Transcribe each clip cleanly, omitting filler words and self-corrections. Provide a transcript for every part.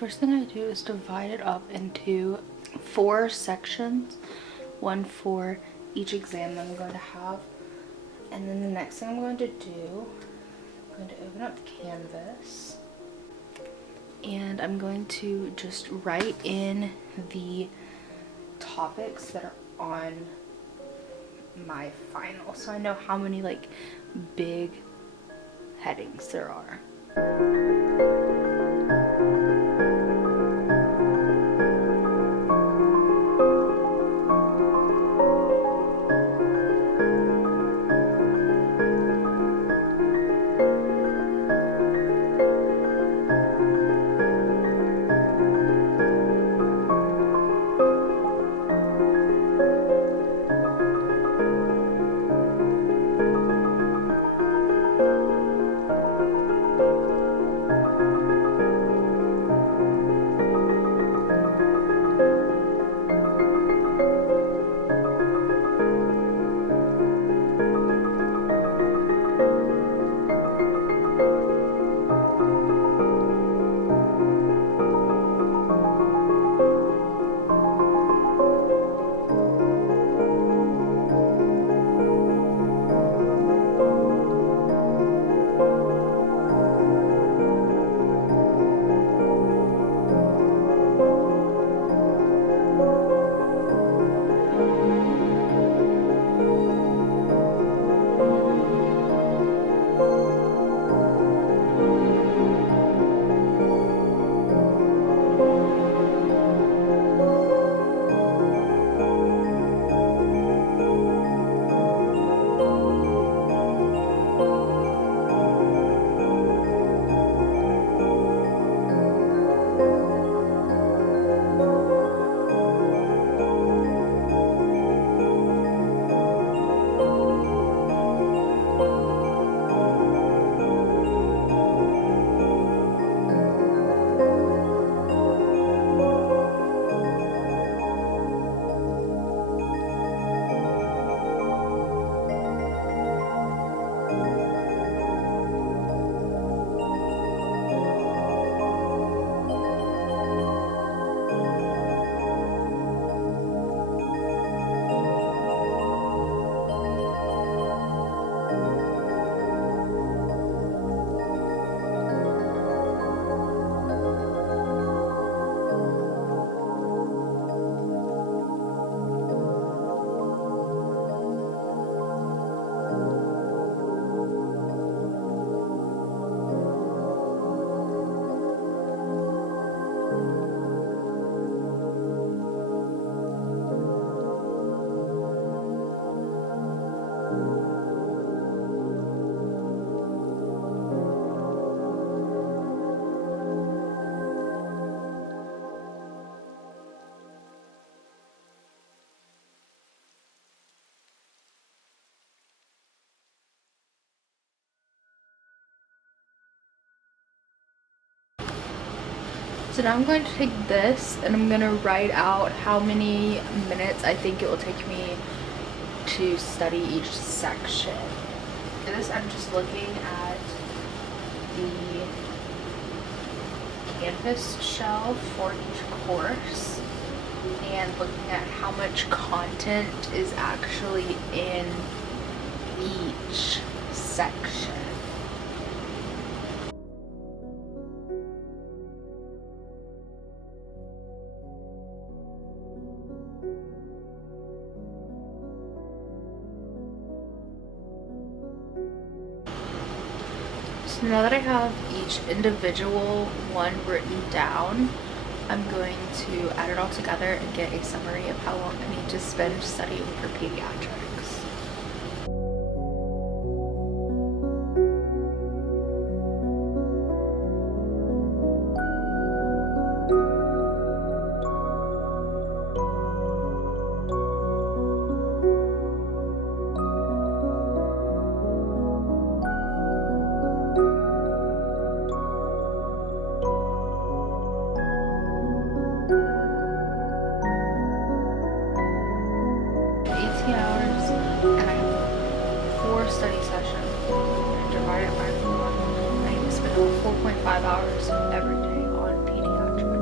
first thing I do is divide it up into 4 sections, one for each exam that I'm going to have. And then the next thing I'm going to do, I'm going to open up Canvas and I'm going to just write in the topics that are on my final, so I know how many like big headings there are. So now I'm going to take this and I'm going to write out how many minutes I think it will take me to study each section. For this, I'm just looking at the Canvas shell for each course and looking at how much content is actually in each section. So now that I have each individual one written down, I'm going to add it all together and get a summary of how long I need to spend studying for pediatrics. Study session divided by 4. I need to spend about 4.5 hours every day on pediatrics.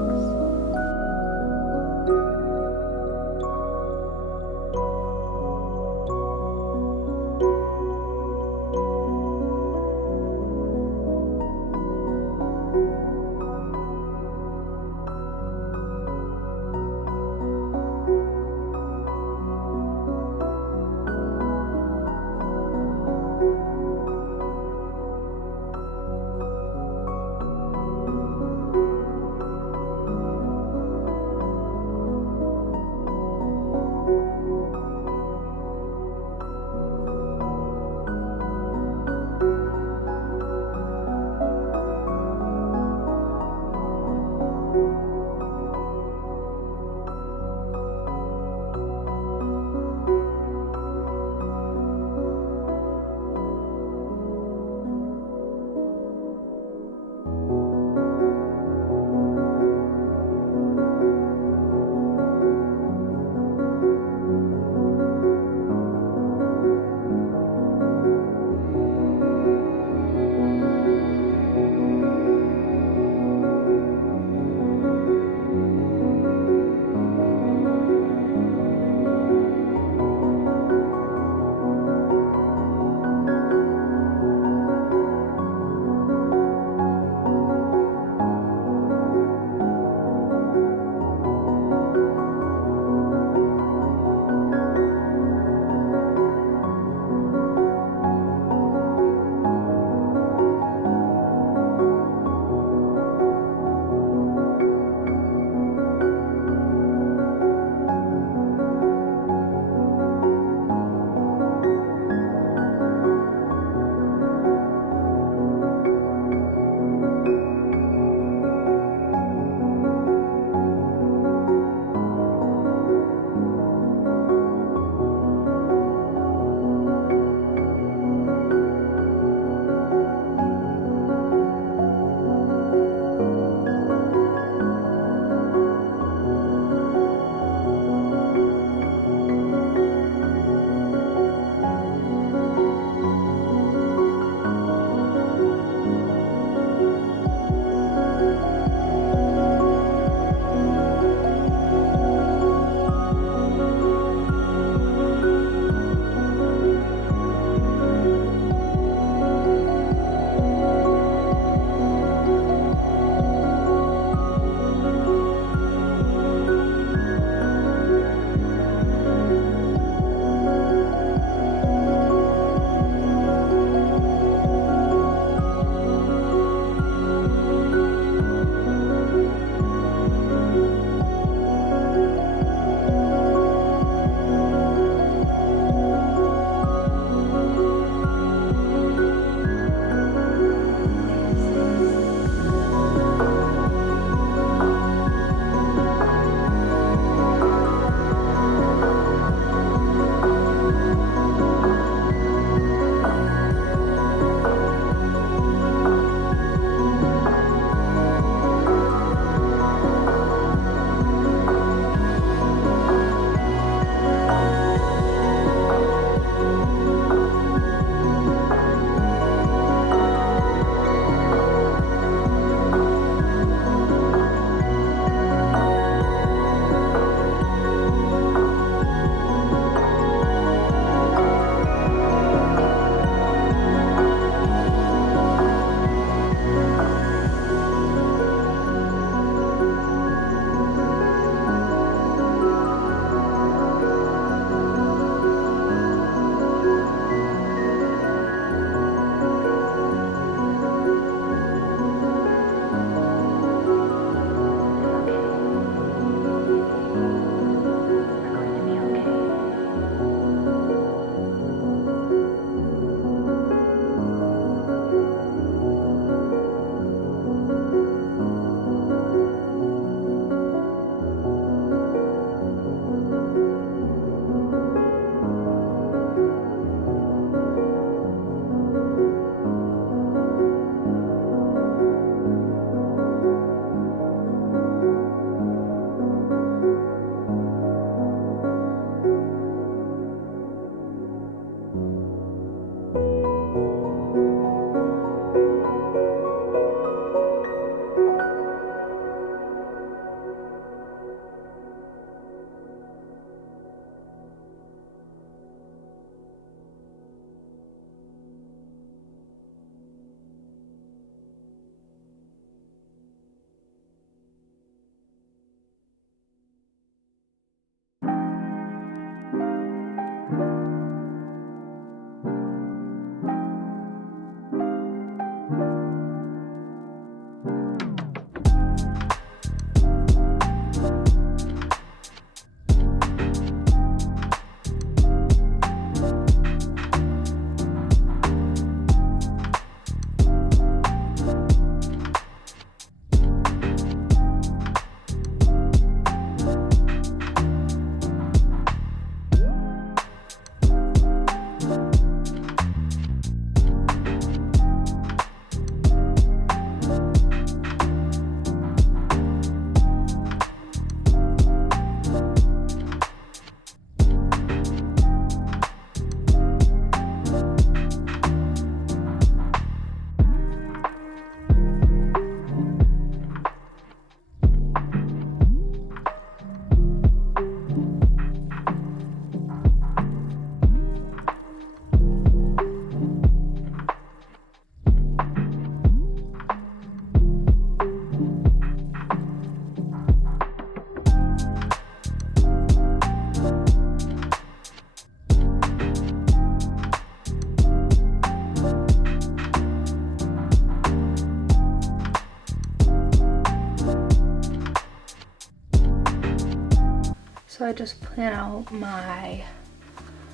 I just plan out my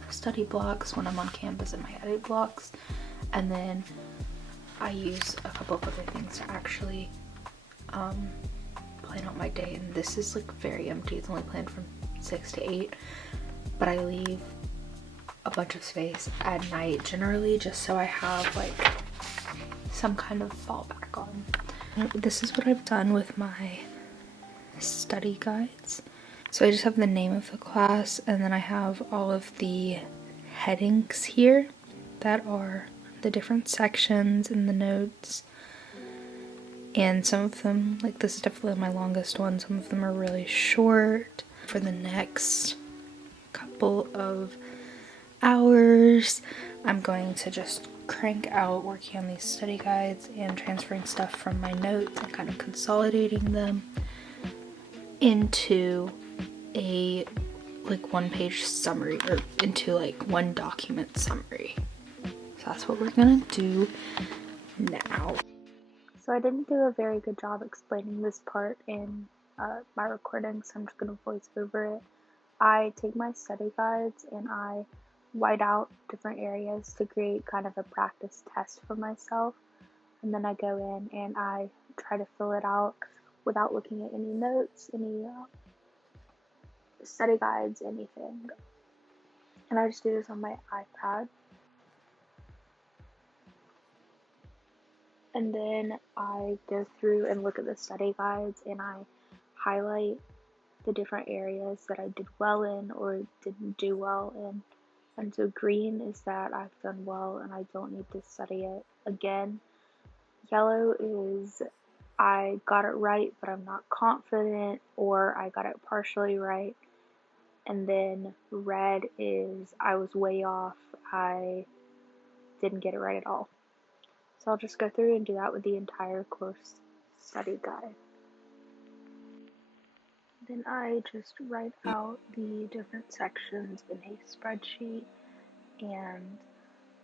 study blocks when I'm on campus and my edit blocks, and then I use a couple of other things to actually plan out my day. And this is like very empty. It's only planned from 6 to 8, but I leave a bunch of space at night generally just so I have like some kind of fallback on. This is what I've done with my study guides. So I just have the name of the class, and then I have all of the headings here that are the different sections in the notes. And some of them, like this is definitely my longest one, some of them are really short. For the next couple of hours, I'm going to just crank out working on these study guides and transferring stuff from my notes and kind of consolidating them into a like one-page summary, or into like one document summary. So that's what we're gonna do now. So I didn't do a very good job explaining this part in my recording, so I'm just gonna voice over it. I take my study guides and I white out different areas to create kind of a practice test for myself, and then I go in and I try to fill it out without looking at any notes, any study guides, anything. And I just do this on my iPad. And then I go through and look at the study guides and I highlight the different areas that I did well in or didn't do well in. And so green is that I've done well and I don't need to study it again. Yellow is I got it right, but I'm not confident, or I got it partially right. And then red is I was way off, I didn't get it right at all. So I'll just go through and do that with the entire course study guide. Then I just write out the different sections in a spreadsheet, and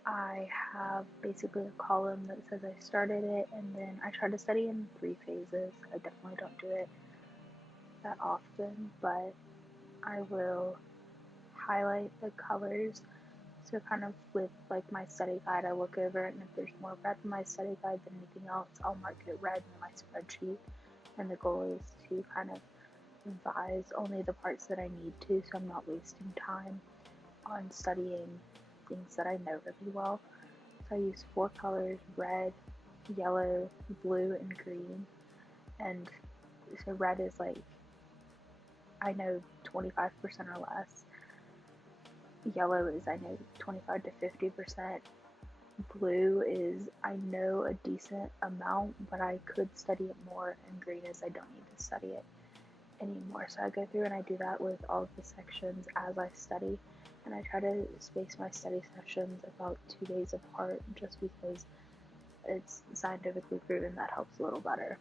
I have basically a column that says I started it, and then I try to study in 3 phases. I definitely don't do it that often, but I will highlight the colors. So kind of with like my study guide, I look over it, and if there's more red in my study guide than anything else, I'll mark it red in my spreadsheet. And the goal is to kind of revise only the parts that I need to, so I'm not wasting time on studying things that I know really well. So I use 4 colors: red, yellow, blue, and green. And so red is like, I know 25% or less. Yellow is I know 25 to 50%. Blue is I know a decent amount, but I could study it more. And green is I don't need to study it anymore. So I go through and I do that with all of the sections as I study. And I try to space my study sessions about 2 days apart, just because it's scientifically proven that helps a little better.